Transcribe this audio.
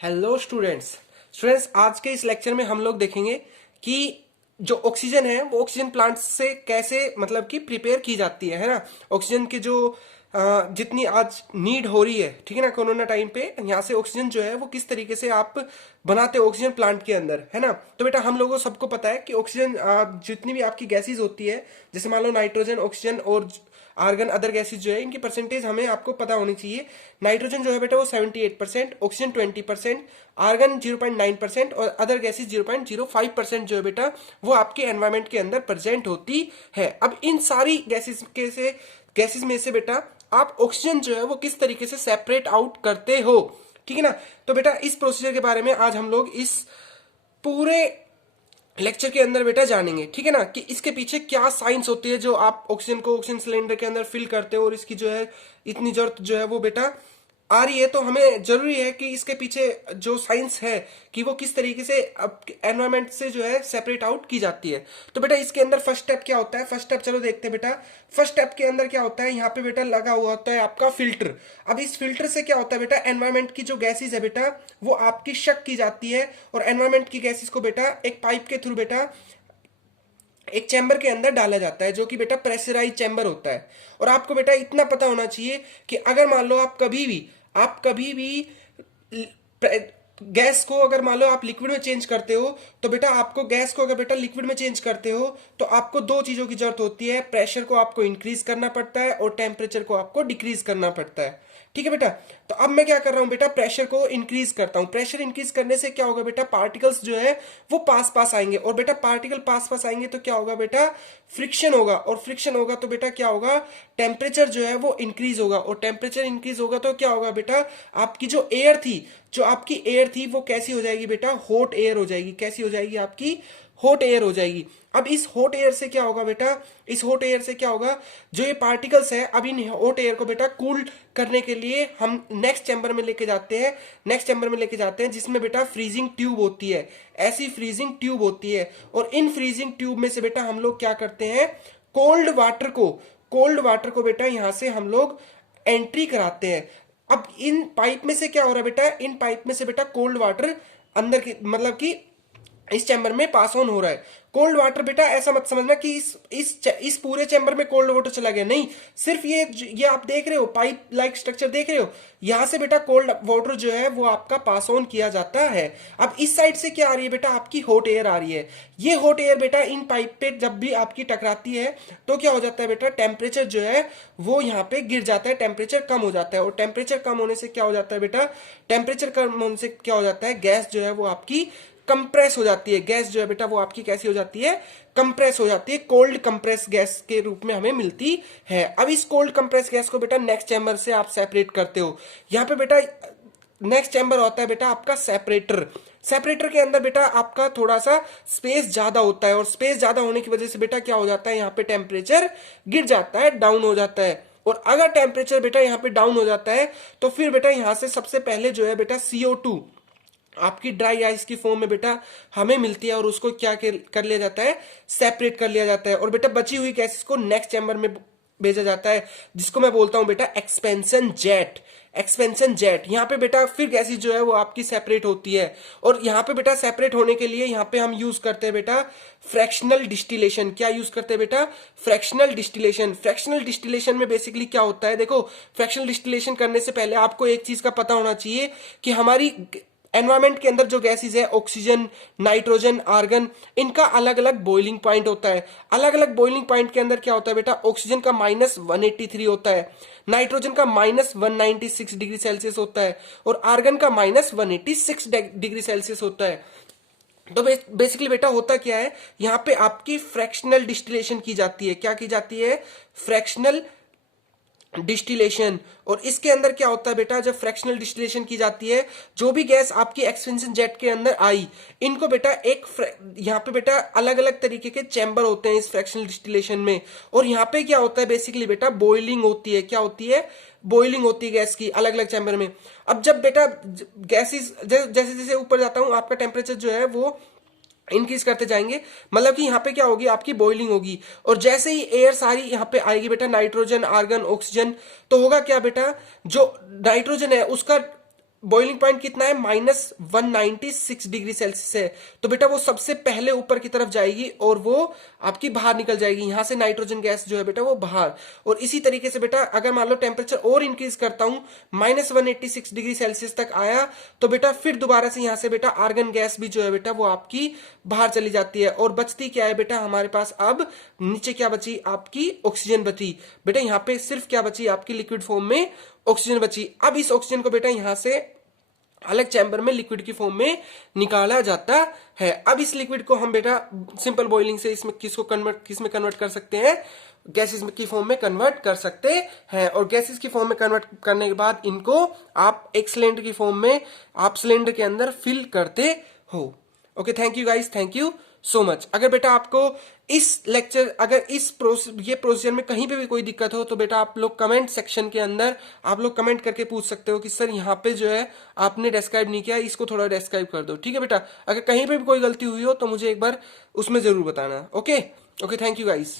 Hello students आज के इस लेक्चर में हम लोग देखेंगे कि जो ऑक्सीजन है वो ऑक्सीजन प्लांट से कैसे मतलब कि प्रिपेयर की जाती है ना। ऑक्सीजन की जो जितनी आज नीड हो रही है, ठीक है ना, कोरोना टाइम पे यहाँ से ऑक्सीजन जो है वो किस तरीके से आप बनाते हो ऑक्सीजन प्लांट के अंदर, है ना। तो बेटा हम लोगों को सबको पता है कि ऑक्सीजन जितनी भी आपकी गैसेज होती है, जैसे मान लो नाइट्रोजन, ऑक्सीजन और आर्गन, अदर गैसेज जो है, इनकी परसेंटेज हमें आपको पता होनी चाहिए। नाइट्रोजन जो है बेटा वो 78%, ऑक्सीजन 20%, आर्गन 0.9% और अदर गैसेज 0.05% जो है बेटा वो आपके एनवायरमेंट के अंदर प्रेजेंट होती है। अब इन सारी गैसेज में से बेटा आप ऑक्सीजन जो है वो किस तरीके से सेपरेट आउट करते हो, ठीक है ना। तो बेटा इस प्रोसीजर के बारे में आज हम लोग इस पूरे लेक्चर के अंदर बेटा जानेंगे, ठीक है ना, कि इसके पीछे क्या साइंस होती है जो आप ऑक्सीजन को ऑक्सीजन सिलेंडर के अंदर फिल करते हो और इसकी जो है इतनी जरूरत जो है वो बेटा आ रही है। तो हमें जरूरी है कि इसके पीछे जो साइंस है कि वो किस तरीके से एनवायरमेंट से जो है सेपरेट आउट की जाती है। तो बेटा इसके अंदर फर्स्ट स्टेप क्या होता है, फर्स्ट स्टेप चलो देखते हैं बेटा। फर्स्ट स्टेप के अंदर क्या होता है, यहाँ पे बेटा लगा हुआ होता है आपका फिल्टर। अब इस फिल्टर से क्या होता है बेटा, एनवायरमेंट की जो गैसेज है बेटा वो आपकी शक की जाती है और एनवायरमेंट की गैसेज को बेटा एक पाइप के थ्रू बेटा एक चैम्बर के अंदर डाला जाता है, जो कि बेटा प्रेशराइज चैम्बर होता है। और आपको बेटा इतना पता होना चाहिए कि अगर मान लो आप कभी भी गैस को अगर मान लो आप लिक्विड में चेंज करते हो, तो बेटा आपको गैस को अगर बेटा लिक्विड में चेंज करते हो तो आपको दो चीजों की जरूरत होती है। प्रेशर को आपको इंक्रीज करना पड़ता है और टेम्परेचर को आपको डिक्रीज करना पड़ता है, ठीक है बेटा। तो अब मैं क्या कर रहा हूं बेटा, प्रेशर को इंक्रीज करता हूं। प्रेशर इंक्रीज करने से क्या होगा बेटा, पार्टिकल्स जो है वो पास पास आएंगे और बेटा पार्टिकल पास पास आएंगे तो क्या होगा बेटा, फ्रिक्शन होगा। और फ्रिक्शन होगा तो बेटा क्या होगा, टेम्परेचर जो है वो इंक्रीज होगा। और टेम्परेचर इंक्रीज होगा तो क्या होगा बेटा, आपकी जो एयर थी, जो आपकी एयर थी वो कैसी हो जाएगी बेटा, हॉट एयर हो जाएगी। कैसी हो जाएगी, आपकी हॉट एयर हो जाएगी। अब इस हॉट एयर से क्या होगा बेटा, इस हॉट एयर से क्या होगा, जो ये पार्टिकल्स है अब इन हॉट एयर को बेटा कूल करने के लिए हम नेक्स्ट चैम्बर में लेके जाते हैं। नेक्स्ट चैम्बर में लेके जाते हैं जिसमें बेटा फ्रीजिंग ट्यूब होती है, ऐसी फ्रीजिंग ट्यूब होती है। और इन फ्रीजिंग ट्यूब में से बेटा हम लोग क्या करते हैं, कोल्ड वाटर को बेटा यहां से हम लोग एंट्री कराते हैं। अब इन पाइप में से क्या हो रहा है बेटा, इन पाइप में से बेटा कोल्ड वाटर अंदर की मतलब कि इस चैम्बर में पास ऑन हो रहा है। कोल्ड वाटर बेटा ऐसा मत समझना कि इस पूरे चैम्बर में कोल्ड वाटर चला गया, नहीं। सिर्फ ये आप देख रहे हो, पाइप लाइक स्ट्रक्चर देख रहे हो, यहां से बेटा कोल्ड वाटर जो है वो आपका पास ऑन किया जाता है। अब इस साइड से क्या आ रही है बेटा, आपकी हॉट एयर आ रही है। ये हॉट एयर बेटा इन पाइप पे जब भी आपकी टकराती है तो क्या हो जाता है बेटा, टेम्परेचर जो है वो यहाँ पे गिर जाता है, टेम्परेचर कम हो जाता है। और टेम्परेचर कम होने से क्या हो जाता है बेटा, टेम्परेचर कम होने से क्या हो जाता है, गैस जो है वो आपकी कंप्रेस हो जाती है। गैस जो है बेटा वो आपकी कैसी हो जाती है, कंप्रेस हो जाती है। कोल्ड कंप्रेस गैस के रूप में हमें मिलती है। अब इस कोल्ड कंप्रेस गैस को बेटा नेक्स्ट चैम्बर से आप सेपरेट करते हो। यहां पे बेटा नेक्स्ट चैम्बर होता है बेटा आपका सेपरेटर। सेपरेटर के अंदर बेटा आपका थोड़ा सा स्पेस ज्यादा होता है और स्पेस ज्यादा होने की वजह से बेटा क्या हो जाता है, यहाँ पे टेम्परेचर गिर जाता है, डाउन हो जाता है। और अगर टेम्परेचर बेटा यहाँ पे डाउन हो जाता है तो फिर बेटा यहां से सबसे पहले जो है बेटा CO2 आपकी ड्राई आइस की फॉर्म में बेटा हमें मिलती है और उसको क्या कर लिया जाता है, सेपरेट कर लिया जाता है। और बेटा बची हुई गैसेस को नेक्स्ट चैम्बर में भेजा जाता है, जिसको मैं बोलता हूं बेटा एक्सपेंशन जेट। एक्सपेंशन जेट यहाँ पे बेटा फिर गैसेस जो है वो आपकी सेपरेट होती है। और यहाँ पे बेटा सेपरेट होने के लिए यहाँ पे हम यूज करते हैं बेटा फ्रैक्शनल डिस्टिलेशन। क्या यूज करते हैं बेटा, फ्रैक्शनल डिस्टिलेशन। फ्रैक्शनल डिस्टिलेशन में बेसिकली क्या होता है, देखो फ्रैक्शनल डिस्टिलेशन करने से पहले आपको एक चीज का पता होना चाहिए कि हमारी एनवायरमेंट के अंदर जो गैसेस है, ऑक्सीजन, नाइट्रोजन, आर्गन, इनका अलग अलग बॉइलिंग पॉइंट होता है। अलग अलग बॉइलिंग पॉइंट के अंदर क्या होता है बेटा, ऑक्सीजन का -183 होता है, नाइट्रोजन का -196 डिग्री सेल्सियस होता है और आर्गन का -186 डिग्री सेल्सियस होता है। तो बेसिकली बेटा होता क्या है, यहाँ पे आपकी फ्रैक्शनल डिस्टिलेशन की जाती है। क्या की जाती है, फ्रैक्शनल डिस्टिलेशन। और इसके अंदर क्या होता है बेटा, जब फ्रैक्शनल डिस्टिलेशन की जाती है, जो भी गैस आपकी एक्सपेंशन जेट के अंदर आई, इनको बेटा यहाँ पे बेटा अलग अलग तरीके के चैम्बर होते हैं इस फ्रैक्शनल डिस्टिलेशन में। और यहाँ पे क्या होता है, बेसिकली बेटा बॉइलिंग होती है। क्या होती है, बॉइलिंग होती है गैस की अलग अलग चैम्बर में। अब जब बेटा गैसेस जैसे जैसे ऊपर जाता हूं, आपका टेम्परेचर जो है वो इंक्रीज करते जाएंगे, मतलब कि यहाँ पे क्या होगी, आपकी बॉइलिंग होगी। और जैसे ही एयर सारी यहाँ पे आएगी बेटा, नाइट्रोजन, आर्गन, ऑक्सीजन, तो होगा क्या बेटा, जो नाइट्रोजन है उसका बॉइलिंग पॉइंट कितना है, -196 डिग्री सेल्सियस है। तो बेटा वो सबसे पहले ऊपर की तरफ जाएगी और वो आपकी बाहर निकल जाएगी, यहां से नाइट्रोजन गैस जो है बेटा वो बाहर। और इसी तरीके से बेटा अगर मान लो टेम्परेचर और इंक्रीज करता हूं, -186 डिग्री सेल्सियस तक आया, तो बेटा फिर दोबारा से यहां से बेटा आर्गन गैस भी जो है बेटा वो आपकी बाहर चली जाती है। और बचती क्या है बेटा हमारे पास, अब नीचे क्या बची, आपकी ऑक्सीजन बची। बेटा यहाँ पे सिर्फ क्या बची, आपकी लिक्विड फॉर्म में ऑक्सीजन बची। अब इस ऑक्सीजन को बेटा यहां से अलग चैम्बर में लिक्विड की फॉर्म में निकाला जाता है। अब इस लिक्विड को हम बेटा सिंपल बॉइलिंग से इसमें किस में कन्वर्ट कर सकते हैं, गैसेस की फॉर्म में कन्वर्ट कर सकते हैं। और गैसेस की फॉर्म में कन्वर्ट करने के बाद इनको आप एक सिलेंडर की फॉर्म में आप सिलेंडर के अंदर फिल करते हो। Okay, thank you guys, thank you so much. अगर बेटा आपको इस लेक्चर, अगर ये प्रोसीजर में कहीं पे भी कोई दिक्कत हो तो बेटा आप लोग कमेंट सेक्शन के अंदर आप लोग कमेंट करके पूछ सकते हो कि सर यहाँ पे जो है आपने डिस्क्राइब नहीं किया, इसको थोड़ा डिस्क्राइब कर दो। ठीक है बेटा, अगर कहीं पे भी कोई गलती हुई हो तो मुझे एक बार उसमें जरूर बताना। Okay okay, thank you guys.